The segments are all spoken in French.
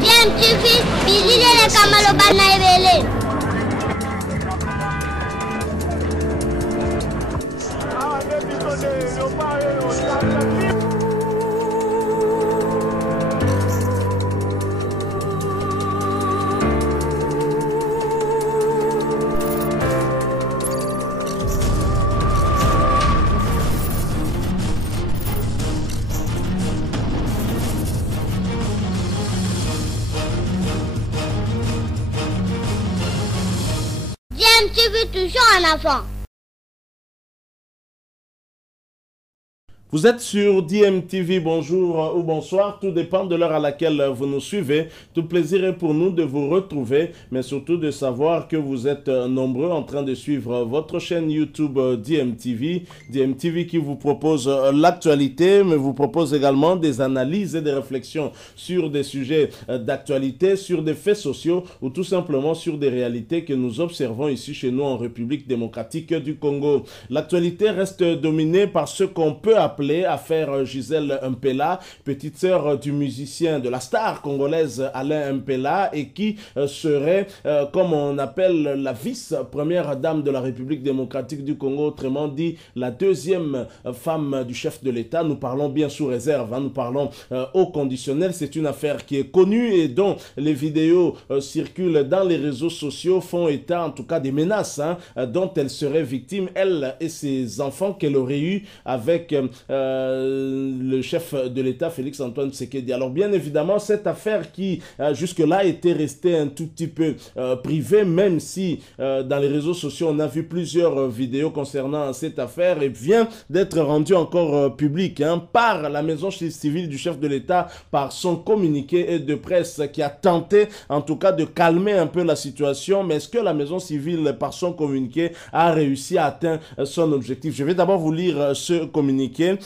DMTV, bilile kamalo bana ebele. DMTV toujours en avant. Vous êtes sur DMTV, bonjour ou bonsoir, tout dépend de l'heure à laquelle vous nous suivez. Tout plaisir est pour nous de vous retrouver, mais surtout de savoir que vous êtes nombreux en train de suivre votre chaîne YouTube DMTV. DMTV qui vous propose l'actualité, mais vous propose également des analyses et des réflexions sur des sujets d'actualité, sur des faits sociaux ou tout simplement sur des réalités que nous observons ici chez nous en République démocratique du Congo. L'actualité reste dominée par ce qu'on peut appeler affaire Gisèle Mpela, petite sœur du musicien, de la star congolaise Alain Mpela, et qui serait, comme on appelle, la vice-première dame de la République démocratique du Congo, autrement dit, la deuxième femme du chef de l'État. Nous parlons bien sous réserve, hein, nous parlons au conditionnel. C'est une affaire qui est connue et dont les vidéos circulent dans les réseaux sociaux, font état en tout cas des menaces dont elle serait victime, elle et ses enfants qu'elle aurait eu avec le chef de l'État, Félix Antoine Tshisekedi. Alors bien évidemment, cette affaire qui jusque-là était restée un tout petit peu privée, même si dans les réseaux sociaux, on a vu plusieurs vidéos concernant cette affaire, et vient d'être rendue encore publique par la maison civile du chef de l'État, par son communiqué de presse qui a tenté en tout cas de calmer un peu la situation. Mais est-ce que la maison civile, par son communiqué, a réussi à atteindre son objectif? Je vais d'abord vous lire ce communiqué.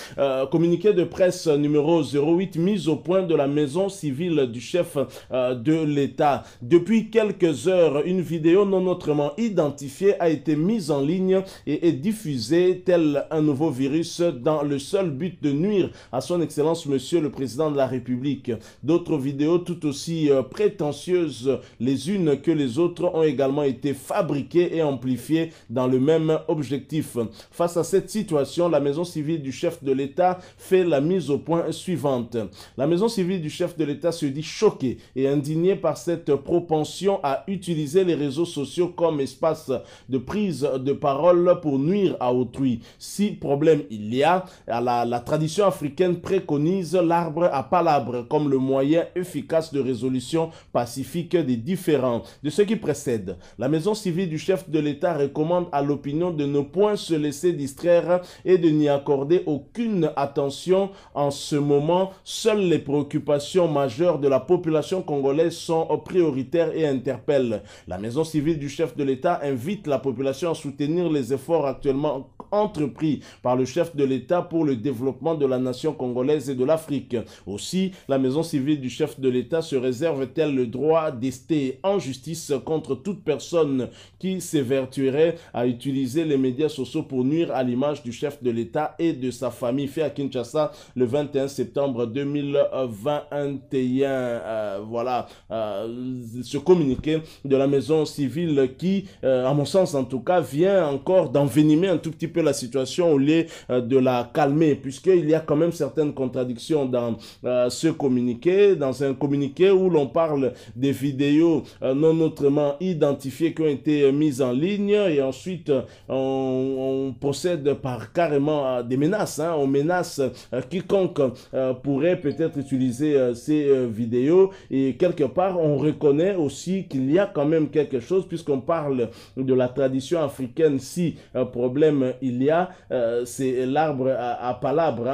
Communiqué de presse numéro 08, mise au point de la maison civile du chef de l'État. Depuis quelques heures, une vidéo non autrement identifiée a été mise en ligne et est diffusée tel un nouveau virus dans le seul but de nuire à son excellence monsieur le président de la République. D'autres vidéos tout aussi prétentieuses les unes que les autres ont également été fabriquées et amplifiées dans le même objectif. Face à cette situation, la maison civile du chef de l'État fait la mise au point suivante. La maison civile du chef de l'État se dit choquée et indignée par cette propension à utiliser les réseaux sociaux comme espace de prise de parole pour nuire à autrui. Si problème il y a, la tradition africaine préconise l'arbre à palabre comme le moyen efficace de résolution pacifique des différends. De ce qui précède, la maison civile du chef de l'État recommande à l'opinion de ne point se laisser distraire et de n'y accorder aucune attention en ce moment. Seules les préoccupations majeures de la population congolaise sont prioritaires et interpellent. La maison civile du chef de l'État invite la population à soutenir les efforts actuellement entrepris par le chef de l'État pour le développement de la nation congolaise et de l'Afrique. Aussi, la maison civile du chef de l'État se réserve-t-elle le droit d'ester en justice contre toute personne qui s'évertuerait à utiliser les médias sociaux pour nuire à l'image du chef de l'État et de sa famille. Fait à Kinshasa le 21 septembre 2021. Voilà ce communiqué de la maison civile qui, à mon sens en tout cas, vient encore d'envenimer un tout petit peu la situation au lieu de la calmer, puisqu'il y a quand même certaines contradictions dans ce communiqué, dans un communiqué où l'on parle des vidéos non autrement identifiées qui ont été mises en ligne, et ensuite on procède par carrément des menaces. On menace quiconque pourrait peut-être utiliser ces vidéos, et quelque part on reconnaît aussi qu'il y a quand même quelque chose, puisqu'on parle de la tradition africaine. Si problème il y a, c'est l'arbre à palabre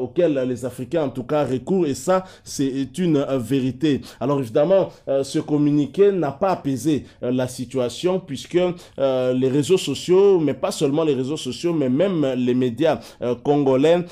auquel les Africains en tout cas recourent, et ça c'est une vérité. Alors évidemment ce communiqué n'a pas apaisé la situation, puisque les réseaux sociaux, mais pas seulement les réseaux sociaux, mais même les médias congolais Congolais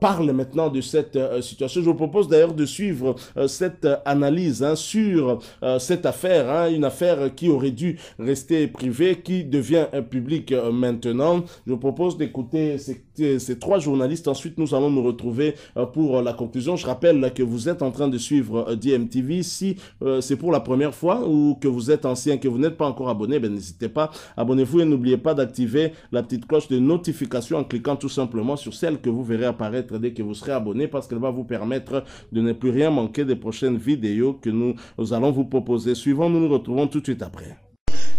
parlent maintenant de cette situation. Je vous propose d'ailleurs de suivre cette analyse sur cette affaire, une affaire qui aurait dû rester privée, qui devient publique maintenant. Je vous propose d'écouter ces trois journalistes. Ensuite, nous allons nous retrouver pour la conclusion. Je rappelle que vous êtes en train de suivre DMTV. Si c'est pour la première fois ou que vous êtes ancien, que vous n'êtes pas encore abonné, n'hésitez pas, abonnez-vous et n'oubliez pas d'activer la petite cloche de notification en cliquant tout simplement sur celle que vous verrez apparaître dès que vous serez abonné, parce qu'elle va vous permettre de ne plus rien manquer des prochaines vidéos que nous allons vous proposer. Suivant, nous nous retrouvons tout de suite après.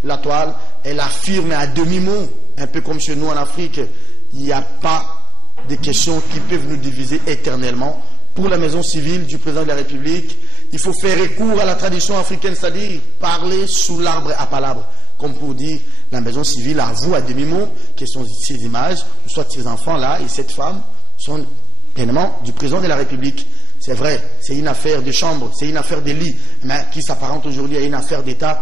La toile, elle affirme à demi-mot, un peu comme chez nous en Afrique, il n'y a pas de questions qui peuvent nous diviser éternellement. Pour la maison civile du président de la République, il faut faire recours à la tradition africaine, c'est-à-dire parler sous l'arbre à palabre. Comme pour dire, la maison civile avoue à demi-mot que ces images, soit ces enfants-là et cette femme, sont pleinement du président de la République. C'est vrai, c'est une affaire de chambre, c'est une affaire de lit, mais qui s'apparente aujourd'hui à une affaire d'État.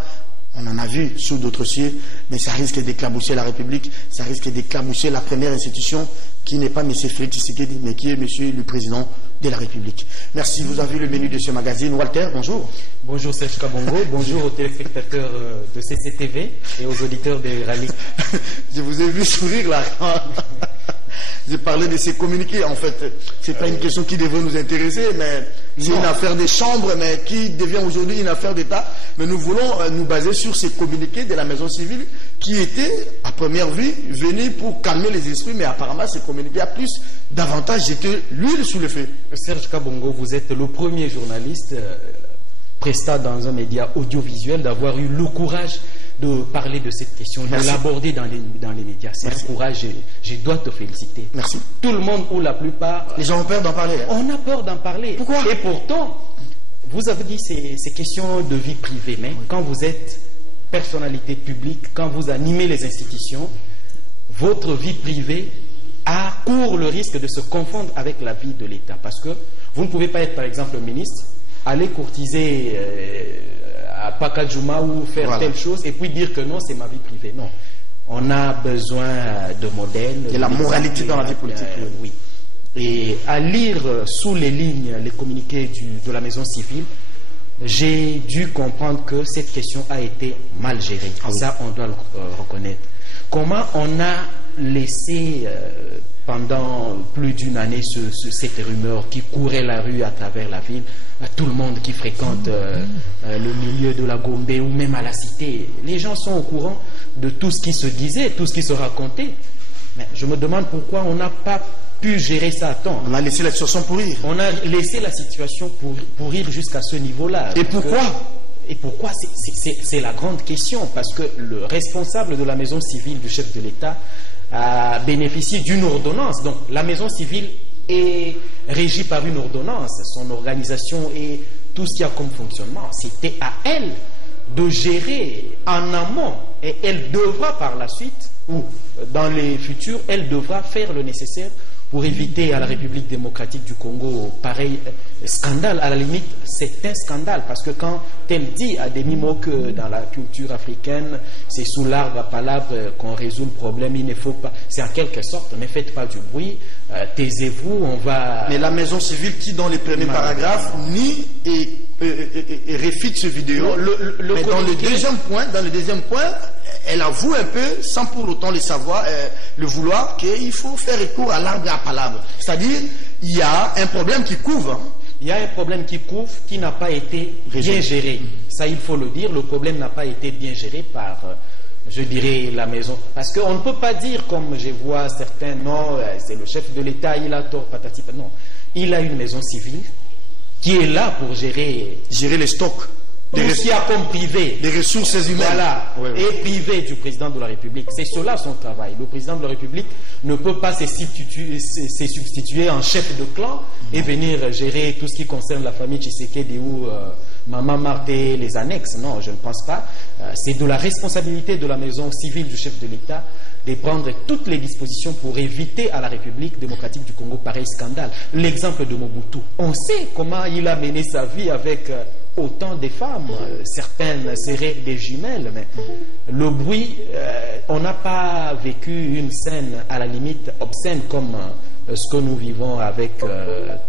On en a vu sous d'autres cieux, mais ça risque d'éclabousser la République, ça risque d'éclabousser la première institution qui n'est pas M. Félix Tshisekedi, mais qui est M. le Président de la République. Merci, vous avez vu le menu de ce magazine. Walter, bonjour. Bonjour Serge Kabongo, bonjour aux téléspectateurs de CCTV et aux auditeurs de Rallye. Je vous ai vu sourire là. J'ai parlé de ces communiqués. En fait, ce n'est pas une question qui devrait nous intéresser, mais c'est une affaire des chambres, mais qui devient aujourd'hui une affaire d'État. Mais nous voulons nous baser sur ces communiqués de la maison civile qui étaient, à première vue, venus pour calmer les esprits, mais apparemment ces communiqués a plus davantage jeté l'huile sous le feu. Serge Kabongo, vous êtes le premier journaliste prestat dans un média audiovisuel d'avoir eu le courage de parler de cette question, de l'aborder dans les médias. C'est un courage, je dois te féliciter. Merci. Tout le monde, ou la plupart... Les gens ont peur d'en parler. On a peur d'en parler. Pourquoi? Et pourtant, vous avez dit ces questions de vie privée, mais quand vous êtes personnalité publique, quand vous animez les institutions, votre vie privée court le risque de se confondre avec la vie de l'État. Parce que vous ne pouvez pas être, par exemple, ministre, aller courtiser à Pakadjouma ou faire telle chose et puis dire que non, c'est ma vie privée. Non. On a besoin de modèles. Et la moralité dans la vie politique. Oui. Et à lire sous les lignes les communiqués de la maison civile, j'ai dû comprendre que cette question a été mal gérée. Ça, on doit le reconnaître. Comment on a laissé pendant plus d'une année cette rumeur qui courait la rue à travers la ville, à tout le monde qui fréquente le milieu de la Gombe ou même à la cité. Les gens sont au courant de tout ce qui se disait, tout ce qui se racontait. Mais je me demande pourquoi on n'a pas pu gérer ça à temps. On a laissé la situation pourrir. On a laissé la situation pourrir jusqu'à ce niveau-là. Et pourquoi? Et pourquoi? C'est la grande question. Parce que le responsable de la maison civile du chef de l'État a bénéficié d'une ordonnance. Donc la maison civile est régie par une ordonnance. Son organisation et tout ce qu'il y a comme fonctionnement, c'était à elle de gérer en amont. Et elle devra par la suite, ou dans les futurs, elle devra faire le nécessaire pour éviter à la République démocratique du Congo pareil scandale. À la limite, c'est un scandale, parce que quand elle dit à demi-mot que dans la culture africaine, c'est sous l'arbre à palabre qu'on résout le problème, il ne faut pas... C'est en quelque sorte, ne faites pas du bruit, taisez-vous, on va... Mais la maison civile qui, dans les premiers paragraphes, nie et réfute ce vidéo. Mais dans le deuxième point, elle avoue un peu, sans pour autant le savoir, le vouloir, qu'il faut faire recours à l'arbre à palabre. C'est-à-dire, il y a un problème qui couvre. Il y a un problème qui couvre, qui n'a pas été bien géré. Ça, il faut le dire, le problème n'a pas été bien géré par, je dirais, la maison. Parce qu'on ne peut pas dire, comme je vois certains, non, c'est le chef de l'État, il a tort, patati. Non, il a une maison civile qui est là pour gérer les stocks. Tout ce qu'il y a comme privé. Des ressources humaines. Voilà, et privé du président de la République. C'est cela son travail. Le président de la République ne peut pas se substituer en chef de clan et venir gérer tout ce qui concerne la famille Tshisekedi ou Maman Marthe et les annexes. Non, je ne pense pas. C'est de la responsabilité de la maison civile du chef de l'État de prendre toutes les dispositions pour éviter à la République démocratique du Congo pareil scandale. L'exemple de Mobutu. On sait comment il a mené sa vie avec autant de femmes. Certaines seraient des jumelles, mais le bruit, on n'a pas vécu une scène à la limite obscène comme ce que nous vivons avec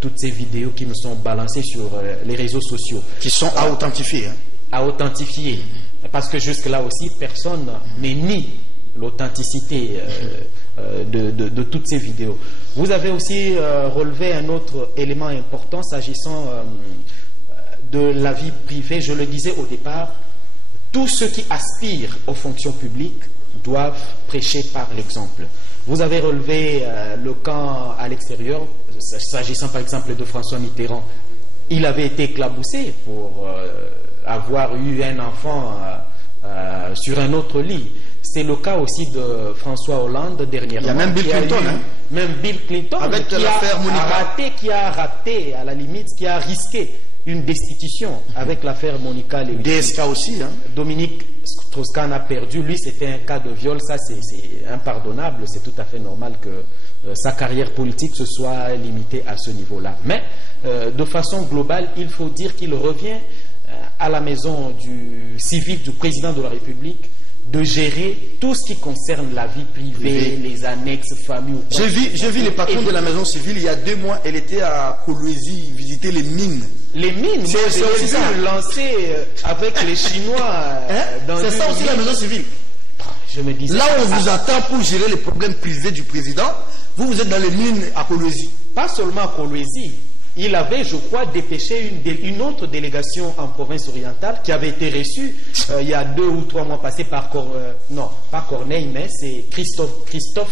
toutes ces vidéos qui nous sont balancées sur les réseaux sociaux. Qui sont à authentifier. Hein. À authentifier. Parce que jusque-là aussi, personne n'est nie l'authenticité de toutes ces vidéos. Vous avez aussi relevé un autre élément important s'agissant de la vie privée. Je le disais au départ, tous ceux qui aspirent aux fonctions publiques doivent prêcher par l'exemple. Vous avez relevé le camp à l'extérieur, s'agissant par exemple de François Mitterrand. Il avait été éclaboussé pour avoir eu un enfant sur un autre lit. C'est le cas aussi de François Hollande dernièrement. Il y a même Bill Clinton. Même Bill Clinton avec l'affaire Monica. Qui a raté, à la limite, qui a risqué une destitution avec l'affaire Monica Lewinsky. DSK aussi. Hein. Dominique Strauss-Kahn a perdu. Lui, c'était un cas de viol. Ça, c'est impardonnable. C'est tout à fait normal que sa carrière politique se soit limitée à ce niveau-là. Mais, de façon globale, il faut dire qu'il revient à la maison du civil du président de la République de gérer tout ce qui concerne la vie privée, les annexes, famille. J'ai vu les patrons de la maison civile il y a 2 mois. Elle était à Kolwezi visiter les mines. Les mines, c'est aussi ça. Lancé avec les Chinois. C'est ça aussi la maison civile. Je me disais, là où on vous attend pour gérer les problèmes privés du président, vous êtes dans les mines à Kolwezi. Pas seulement à Kolwezi. Il avait, je crois, dépêché une autre délégation en province orientale qui avait été reçue il y a 2 ou 3 mois passés par non, pas Corneille, mais c'est Christophe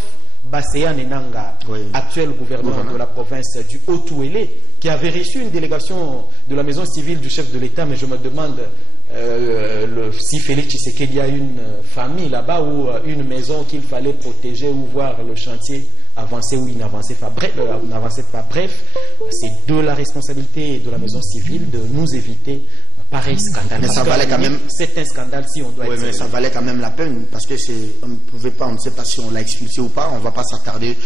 Basséa Nenanga, oui, actuel gouverneur de la province du Haut-Ouélé, qui avait reçu une délégation de la maison civile du chef de l'État. Mais je me demande si Félix Tshisekedi a une famille là-bas ou une maison qu'il fallait protéger ou voir le chantier avancer ou n'avancer pas. Bref, c'est de la responsabilité de la maison civile de nous éviter pareil scandale. Mais ça valait quand même. C'est un scandale si on doit. Oui, mais ça valait quand même la peine parce que on ne pouvait pas, on ne sait pas si on l'a expulsé ou pas. On ne va pas s'attarder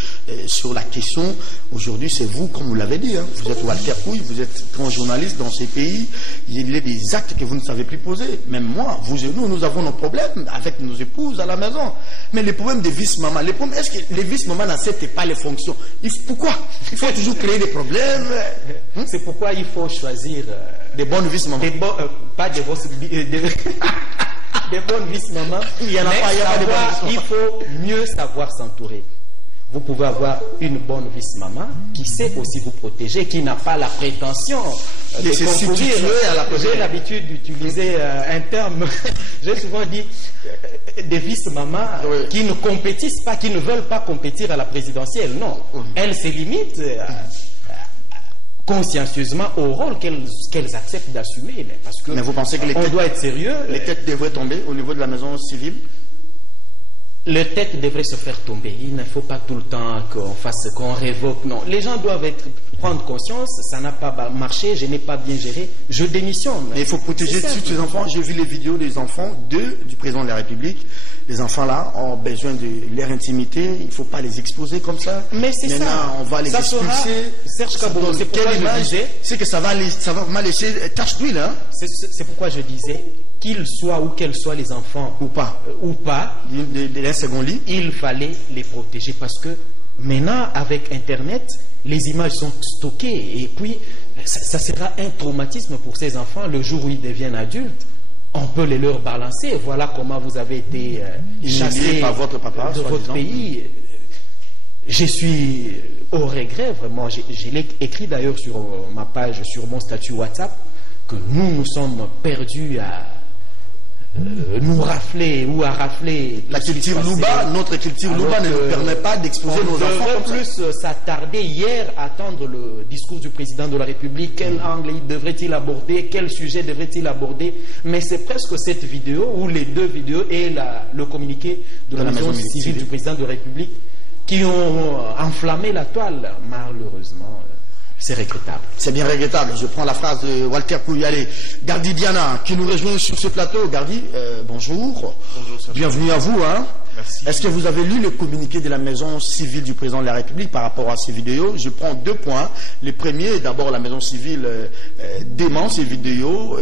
sur la question. Aujourd'hui, c'est vous, comme vous l'avez dit. Hein. Vous êtes Walter Pouille, vous êtes grand journaliste dans ces pays. Il y a des actes que vous ne savez plus poser. Même moi, vous et nous avons nos problèmes avec nos épouses à la maison. Mais les problèmes des vice-mamans, est-ce que les vice-mamans n'acceptent pas les fonctions? Pourquoi? Il faut toujours créer des problèmes. C'est pourquoi il faut choisir des bonnes vice-mamans. Pas des bonnes des bonnes vice-mamans. Il y en a pas, il faut mieux savoir s'entourer. Vous pouvez avoir une bonne vice-maman qui sait aussi vous protéger, qui n'a pas la prétention de concourir. J'ai l'habitude d'utiliser un terme, j'ai souvent dit des vice-mamans qui ne compétissent pas, qui ne veulent pas compétir à la présidentielle. Non, elles se limitent consciencieusement au rôle qu'elles acceptent d'assumer. Mais vous pensez que on doit être sérieux. Les têtes devraient tomber au niveau de la maison civile? Les têtes devraient se faire tomber. Il ne faut pas tout le temps qu'on révoque. Non, les gens doivent prendre conscience. Ça n'a pas marché, je n'ai pas bien géré, je démissionne. Mais il faut protéger tous ces enfants. J'ai vu les vidéos des enfants du président de la République. Les enfants là ont besoin de leur intimité. Il ne faut pas les exposer comme ça. Mais c'est ça. On va les expulser. Serge Kabogo, c'est pourquoi je disais. C'est que ça va mal laisser tache d'huile. Hein? C'est pourquoi je disais qu'ils soient ou qu'elles soient les enfants ou pas d'un second lit, il fallait les protéger parce que maintenant avec Internet, les images sont stockées et puis ça sera un traumatisme pour ces enfants le jour où ils deviennent adultes. On peut les leur balancer. Voilà comment vous avez été chassé par votre papa de votre pays. Je suis au regret, vraiment. Je l'ai écrit d'ailleurs sur ma page, sur mon statut WhatsApp, que nous sommes perdus à nous rafler ou à rafler. La culture Louba, notre culture Louba ne nous permet pas d'exposer nos enfants. On devrait plus s'attarder hier à attendre le discours du président de la République. Quel angle devrait-il aborder? Quel sujet devrait-il aborder? Mais c'est presque cette vidéo ou les 2 vidéos et le communiqué de la maison civile du président de la République qui ont enflammé la toile. Malheureusement, c'est regrettable. C'est bien regrettable. Je prends la phrase de Walter Pouille. Allez, Gardi Diana, qui nous rejoint sur ce plateau. Gardi, bonjour. Bonjour, bienvenue à vous. Hein. Merci. Est-ce que vous avez lu le communiqué de la maison civile du président de la République par rapport à ces vidéos? Je prends 2 points. Le premier, d'abord, la maison civile dément ces vidéos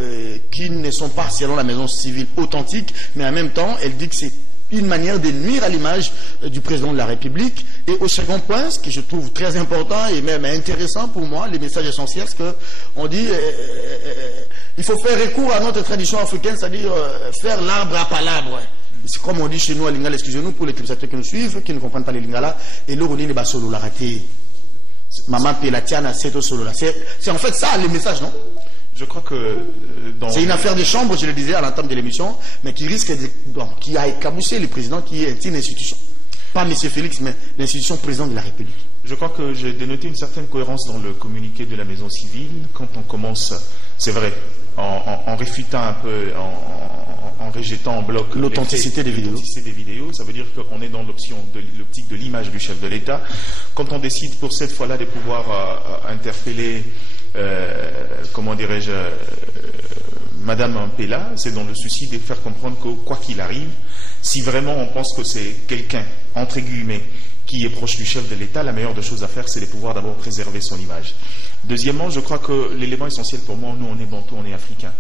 qui ne sont pas, selon la maison civile, authentiques, mais en même temps, elle dit que c'est une manière de nuire à l'image du président de la République. Et au second point, ce que je trouve très important et même intéressant pour moi, les messages essentiels, c'est qu'on dit il faut faire recours à notre tradition africaine, c'est-à-dire faire l'arbre à palabre. C'est comme on dit chez nous à Lingala, excusez-nous pour les téléspectateurs qui nous suivent, qui ne comprennent pas les Lingala, et là on dit les basolo la raté. Maman Pelatiana, c'est au solo là. C'est en fait ça le message, non? Je crois que c'est une affaire de chambre, je le disais à l'entame de l'émission, mais qui risque de, qui a écaboussé le président, qui est une institution. Pas M. Félix, mais l'institution président de la République. Je crois que j'ai dénoté une certaine cohérence dans le communiqué de la maison civile. Quand on commence, c'est vrai, en réfutant un peu, en rejetant en bloc l'authenticité des vidéos. Ça veut dire qu'on est dans l'optique de l'image du chef de l'État. Quand on décide pour cette fois-là de pouvoir interpeller, comment dirais-je, Madame Pella, c'est dans le souci de faire comprendre que quoi qu'il arrive, si vraiment on pense que c'est quelqu'un, entre guillemets, qui est proche du chef de l'État, la meilleure des choses à faire, c'est de pouvoir d'abord préserver son image. Deuxièmement, je crois que l'élément essentiel pour moi, nous on est Bantou, on est Africains.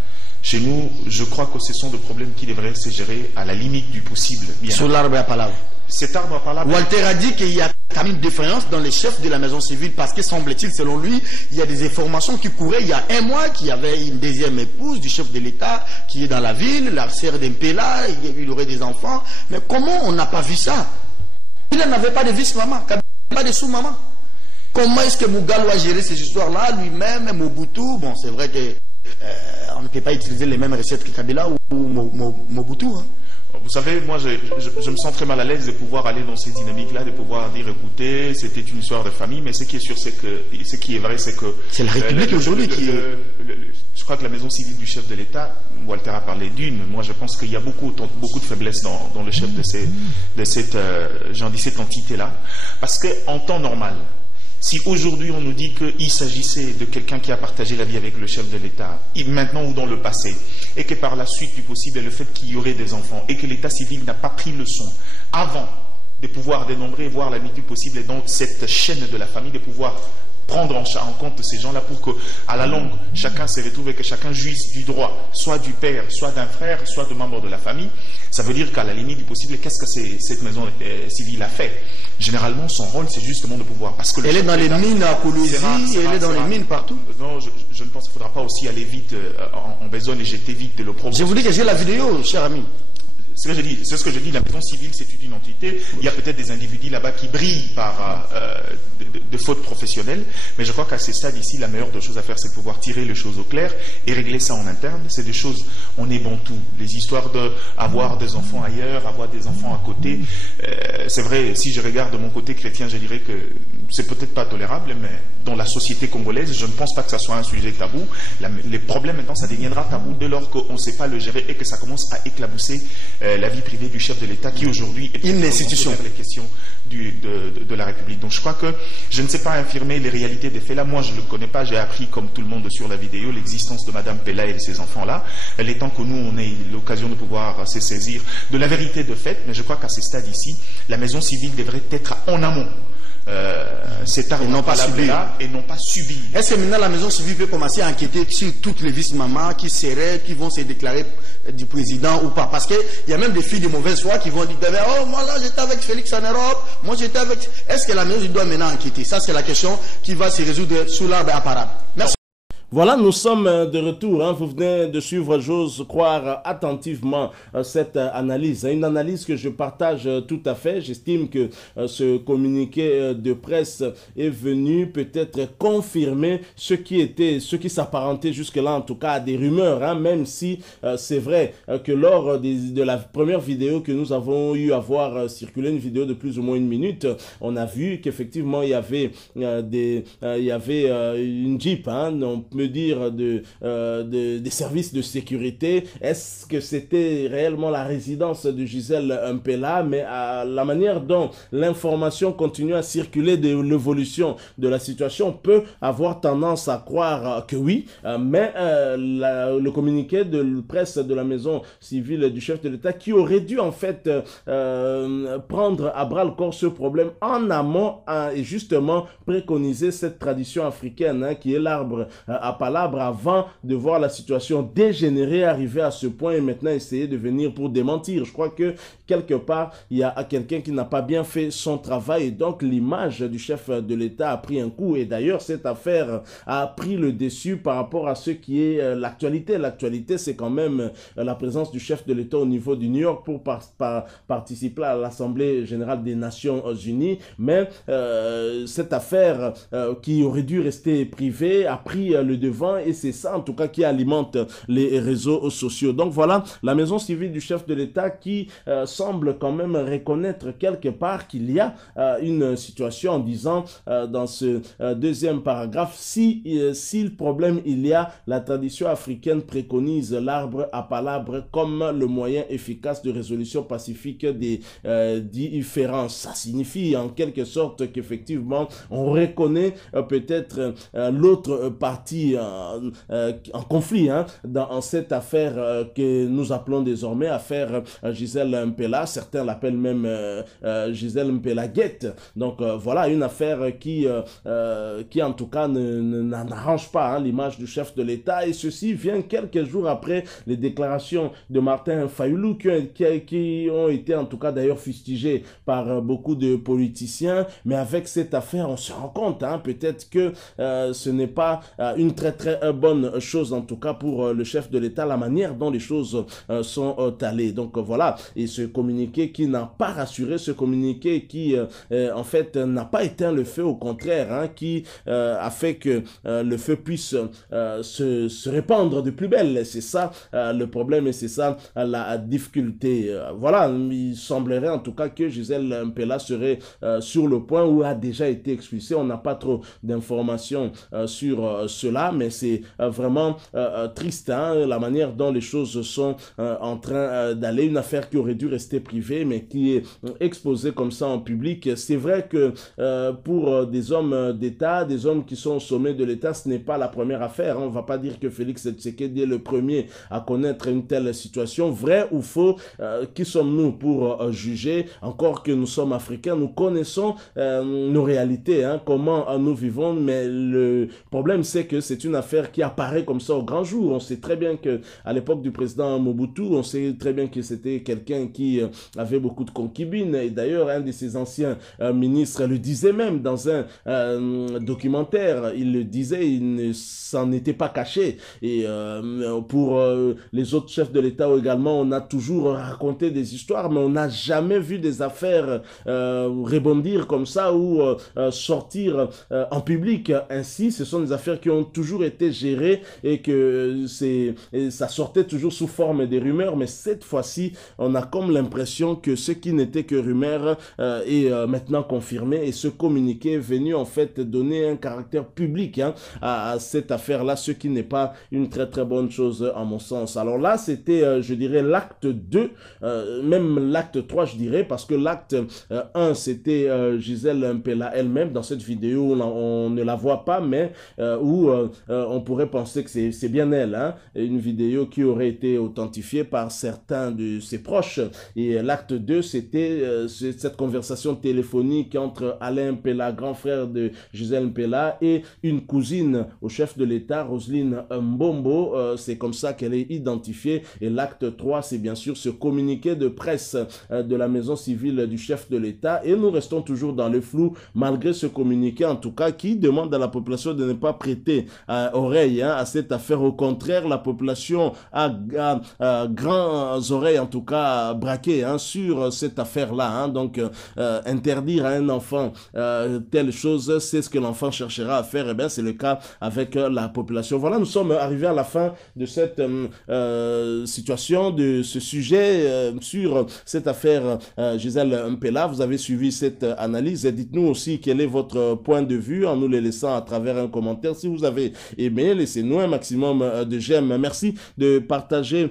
Chez nous, je crois que ce sont des problèmes qui devraient se gérer à la limite du possible. Sur l'arbre à palabre. Cet arbre à palabre. Walter a dit qu'il y a quand même une défaillance dans les chefs de la maison civile parce que semble-t-il, selon lui, il y a des informations qui couraient il y a un mois qu'il y avait une deuxième épouse du chef de l'État qui est dans la ville, la sœur d'Mpela, il aurait des enfants. Mais comment on n'a pas vu ça? Il n'avait pas de vice-maman, pas de sous-maman. Comment est-ce que Mugalu a géré ces histoires-là lui-même, Mobutu? Bon, c'est vrai que on ne peut pas utiliser les mêmes recettes que Kabila ou Mobutu. Hein. Vous savez, moi, je me sens très mal à l'aise de pouvoir aller dans ces dynamiques-là, de pouvoir dire, écoutez, c'était une histoire de famille, mais ce qui est sûr, c'est que, ce qui est vrai, c'est que... C'est la République aujourd'hui qui... Je crois que la maison civile du chef de l'État, Walter a parlé d'une, moi je pense qu'il y a beaucoup de faiblesses dans le chef de cette entité-là, parce qu'en temps normal, si aujourd'hui on nous dit qu'il s'agissait de quelqu'un qui a partagé la vie avec le chef de l'État, maintenant ou dans le passé, et que par la suite du possible, le fait qu'il y aurait des enfants, et que l'État civil n'a pas pris le son, avant de pouvoir dénombrer, voir la limite possible, et dans cette chaîne de la famille, de pouvoir prendre en compte ces gens-là pour qu'à la longue, chacun se retrouve et que chacun jouisse du droit, soit du père, soit d'un frère, soit de membres de la famille. Ça veut dire qu'à la limite du possible, qu'est-ce que cette maison civile a fait? Généralement, son rôle, c'est justement de pouvoir... Parce que elle est dans les mines à Koulouzi, elle est dans les mines partout. Non, je ne pense qu'il ne faudra pas aussi aller vite en besogne et jeter vite de l'opprobre. Je vous dis que j'ai la vidéo, cher ami. C'est ce que je dis, la maison civile, c'est une entité. Il y a peut-être des individus là-bas qui brillent par de fautes professionnelles, mais je crois qu'à ce stade ici, la meilleure des choses à faire, c'est de pouvoir tirer les choses au clair et régler ça en interne. C'est des choses, on est bon tout. Les histoires d'avoir des enfants ailleurs, avoir des enfants à côté, c'est vrai, si je regarde de mon côté chrétien, je dirais que c'est peut-être pas tolérable, mais dans la société congolaise, je ne pense pas que ça soit un sujet tabou. Les problèmes maintenant, ça deviendra tabou dès lors qu'on ne sait pas le gérer et que ça commence à éclabousser la vie privée du chef de l'État qui aujourd'hui est une institution vers les questions de la République. Donc je crois que je ne sais pas infirmer les réalités des faits là. Moi je ne le connais pas, j'ai appris comme tout le monde sur la vidéo l'existence de Madame Pella et de ses enfants là. Il est temps que nous on ait l'occasion de pouvoir se saisir de la vérité de fait, mais je crois qu'à ce stade ici, la maison civile devrait être en amont. C'est et non pas subir. Et non pas subir. Est-ce que maintenant la maison civile peut commencer à enquêter sur toutes les vice-mamans qui vont se déclarer du président ou pas? Parce qu'il y a même des filles de mauvaise foi qui vont dire oh moi là j'étais avec Félix en Europe, moi j'étais avec... Est-ce que la maison doit maintenant enquêter? Ça c'est la question qui va se résoudre sous l'arbre à palabre. Merci. Voilà, nous sommes de retour. Hein. Vous venez de suivre, j'ose croire, attentivement cette analyse. Une analyse que je partage tout à fait. J'estime que ce communiqué de presse est venu peut-être confirmer ce qui s'apparentait jusque-là, en tout cas, à des rumeurs. Hein. Même si c'est vrai que lors de la première vidéo que nous avons eu à voir circuler, une vidéo de plus ou moins 1 minute, on a vu qu'effectivement, il y avait une Jeep, hein, on peut dire des services de sécurité. Est-ce que c'était réellement la résidence de Gisèle Mpela? Mais à la manière dont l'information continue à circuler de l'évolution de la situation, on peut avoir tendance à croire que oui, mais le communiqué de presse de la maison civile du chef de l'État qui aurait dû en fait prendre à bras le corps ce problème en amont et justement préconiser cette tradition africaine, hein, qui est l'arbre à à palabre avant de voir la situation dégénérer, arriver à ce point et maintenant essayer de venir pour démentir. Je crois que quelque part, il y a quelqu'un qui n'a pas bien fait son travail et donc l'image du chef de l'État a pris un coup. Et d'ailleurs, cette affaire a pris le dessus par rapport à ce qui est l'actualité. L'actualité, c'est quand même la présence du chef de l'État au niveau du New York pour participer à l'Assemblée générale des Nations Unies. Mais cette affaire qui aurait dû rester privée a pris le devant et c'est ça en tout cas qui alimente les réseaux sociaux. Donc voilà, la maison civile du chef de l'État qui semble quand même reconnaître quelque part qu'il y a une situation en disant dans ce deuxième paragraphe, si le problème il y a, la tradition africaine préconise l'arbre à palabre comme le moyen efficace de résolution pacifique des différences. Ça signifie en quelque sorte qu'effectivement on reconnaît peut-être l'autre partie en conflit dans cette affaire que nous appelons désormais affaire Gisèle Mpela. Certains l'appellent même Gisèle Mpela-Guette. Donc voilà, une affaire qui en tout cas n'arrange pas l'image du chef de l'État, et ceci vient quelques jours après les déclarations de Martin Fayulu qui ont été en tout cas d'ailleurs fustigées par beaucoup de politiciens. Mais avec cette affaire, on se rend compte peut-être que ce n'est pas une très très bonne chose en tout cas pour le chef de l'État, la manière dont les choses sont allées. Donc voilà, et ce communiqué qui n'a pas rassuré, ce communiqué qui en fait n'a pas éteint le feu, au contraire, qui a fait que le feu puisse se répandre de plus belle. C'est ça le problème et c'est ça la difficulté. Voilà, il semblerait en tout cas que Gisèle Mpela serait sur le point ou a déjà été expulsée. On n'a pas trop d'informations sur cela, mais c'est vraiment triste la manière dont les choses sont en train d'aller. Une affaire qui aurait dû rester privée mais qui est exposée comme ça en public. C'est vrai que pour des hommes d'État, des hommes qui sont au sommet de l'État, ce n'est pas la première affaire. On ne va pas dire que Félix Tshisekedi est le premier à connaître une telle situation. Vrai ou faux, qui sommes-nous pour juger? Encore que nous sommes africains, nous connaissons nos réalités, comment nous vivons, mais le problème c'est que c'est une affaire qui apparaît comme ça au grand jour. On sait très bien que à l'époque du président Mobutu, on sait très bien que c'était quelqu'un qui avait beaucoup de concubines, et d'ailleurs un de ses anciens ministres le disait même dans un documentaire. Il le disait, il ne s'en était pas caché. Et pour les autres chefs de l'État également, on a toujours raconté des histoires, mais on n'a jamais vu des affaires rebondir comme ça ou sortir en public ainsi. Ce sont des affaires qui ont toujours été gérées et que ça sortait toujours sous forme des rumeurs, mais cette fois-ci, on a comme l'impression que ce qui n'était que rumeur est maintenant confirmé, et ce communiqué est venu en fait donner un caractère public à cette affaire-là, ce qui n'est pas une très très bonne chose à mon sens. Alors là, c'était, je dirais, l'acte 2, même l'acte 3, je dirais, parce que l'acte 1, c'était Gisèle Mpela elle-même. Dans cette vidéo, on ne la voit pas, mais où on pourrait penser que c'est bien elle, une vidéo qui aurait été authentifiée par certains de ses proches. Et l'acte 2, c'était cette conversation téléphonique entre Alain Mpela, grand frère de Gisèle Mpela, et une cousine au chef de l'État, Roselyne Mbombo. C'est comme ça qu'elle est identifiée. Et l'acte 3, c'est bien sûr ce communiqué de presse de la maison civile du chef de l'État. Et nous restons toujours dans le flou, malgré ce communiqué, en tout cas, qui demande à la population de ne pas prêter oreille à cette affaire. Au contraire, la population a grandes oreilles, en tout cas, braquées sur cette affaire-là. Donc, interdire à un enfant telle chose, c'est ce que l'enfant cherchera à faire. Et bien, c'est le cas avec la population. Voilà, nous sommes arrivés à la fin de cette situation, de ce sujet sur cette affaire Gisèle Mpela. Vous avez suivi cette analyse. Dites-nous aussi quel est votre point de vue en nous le laissant à travers un commentaire. Si vous avez aimé, laissez-nous un maximum de j'aime. Merci de partager,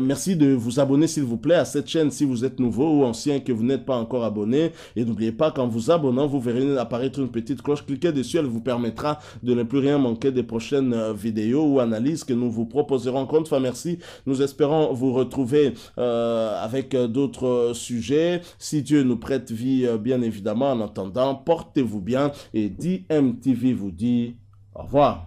merci de vous abonner s'il vous plaît à cette chaîne si vous êtes nouveau ou ancien que vous n'êtes pas encore abonné. Et n'oubliez pas qu'en vous abonnant, vous verrez apparaître une petite cloche. Cliquez dessus, elle vous permettra de ne plus rien manquer des prochaines vidéos ou analyses que nous vous proposerons. Encore une fois, merci. Nous espérons vous retrouver avec d'autres sujets. Si Dieu nous prête vie, bien évidemment. En attendant, portez-vous bien et DMTV vous dit au revoir.